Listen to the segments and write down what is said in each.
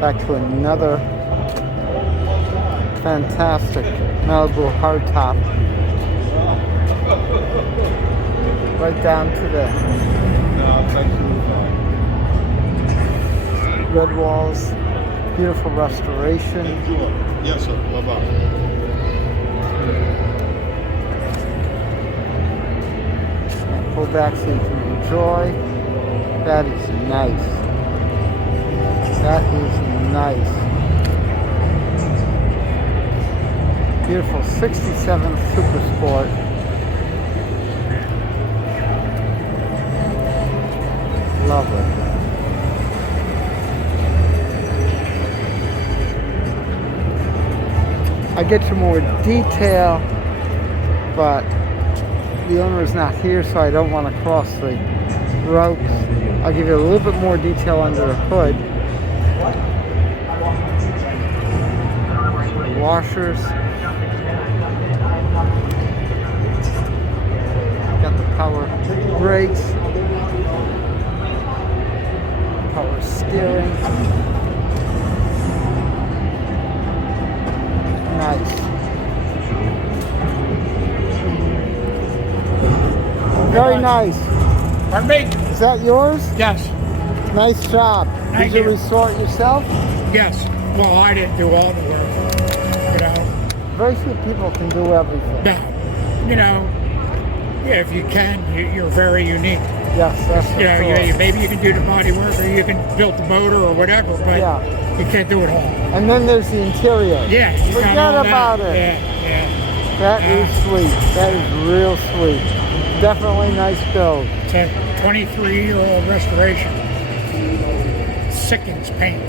Back to another fantastic Malibu hardtop. Right down to the red walls. Beautiful restoration. Yes, sir. Bye-bye. Pull back so you can enjoy. That is nice. That is nice. Beautiful 67 Super Sport. Lovely. I get you more detail, but the owner is not here, so I don't want to cross the ropes. I'll give you a little bit more detail under the hood. Washers. Got the power brakes. Power steering. Nice. Very nice. Pardon me? Is that yours? Yes. Nice job. Thank Did you you. restore it yourself? Yes. Well, I didn't do all the work. You know. Very few people can do everything. No. You know. Yeah, if you can, you're very unique. Yes, that's for You know, sure. maybe you can do the body work, or you can build the motor or whatever, but Yeah. you can't do it all. And then there's the interior. Yeah. You got Forget all about that. it. Yeah. That is sweet. That is real sweet. Definitely nice build. It's a 23-year-old restoration. Sickens paint.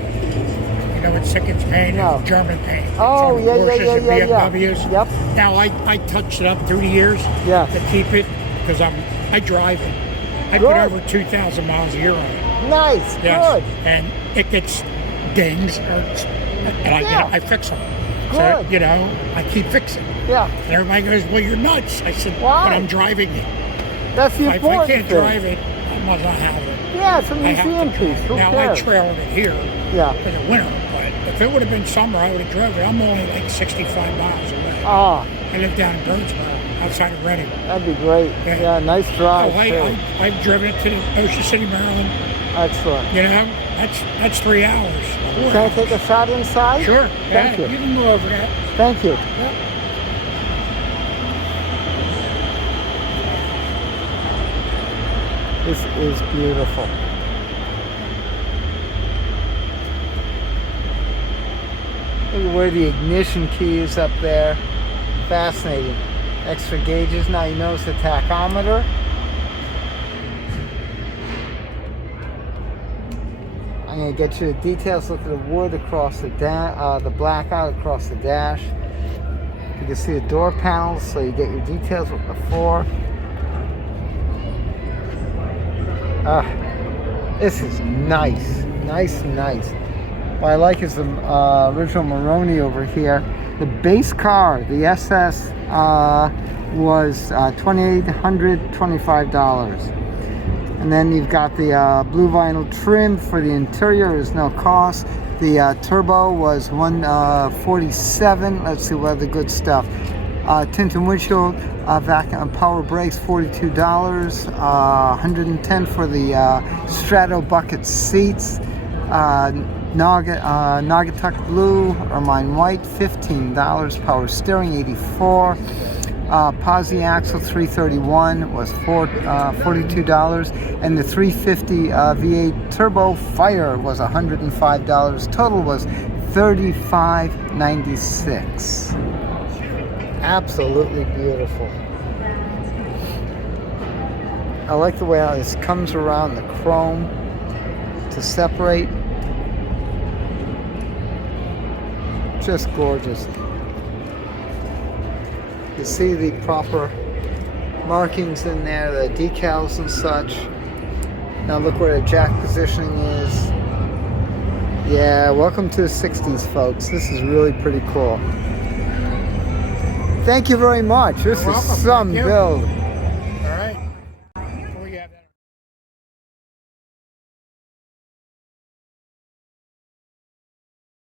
You know what Sickens paint is? No. German paint. Oh, It's on yeah. Porsches and BMWs. Yep. Now I touched it up through the years Yes. to keep it because I drive it. I Good. put over 2,000 miles a year on it. Nice. Yes. Good. And it gets dings, and Yeah. I fix them. So, Good. you know, I keep fixing. Yeah. And everybody goes, well, you're nuts. I said, Why? but I'm driving it. That's the If I important can't thing. drive it, I must not have it. Yeah, it's a I have museum to. piece. Who Now, cares? I trailed it here Yeah. in the winter, but if it would have been summer, I would have drove it. I'm only like 65 miles away. Ah, I live down in Birdsboro, outside of Reading. that'd be great. Yeah. Yeah, nice drive. Oh, too. I've driven it to Ocean City, Maryland. Excellent. You know, that's 3 hours. 4 Can I hours. take a shot inside? Sure. Thank Yeah, you. You can go over that. Thank you. Yep. This is beautiful. Look at where the ignition key is up there. Fascinating. Extra gauges. Now you notice the tachometer. I'm going to get you the details. Look at the wood across the the blackout across the dash. You can see the door panels, so you get your details before. This is nice. Nice. What I like is the original Maroni over here. The base car, the SS, was $2,825. And then you've got the blue vinyl trim for the interior. There's no cost. The turbo was $147. Let's see what other good stuff. Tinted windshield, vacuum power brakes, $42. $110 for the Strato bucket seats. Naugatuck blue, ermine white, $15. Power steering, $84. Posi axle, $331 was $42, and the 350 V8 turbo fire was $105. Total was $35.96. Absolutely beautiful. I like the way how this comes around the chrome to separate. Just gorgeous. You see the proper markings in there, the decals and such. Now look where the jack positioning is. Yeah, welcome to the 60s, folks. This is really pretty cool. Thank you very much. This is some build.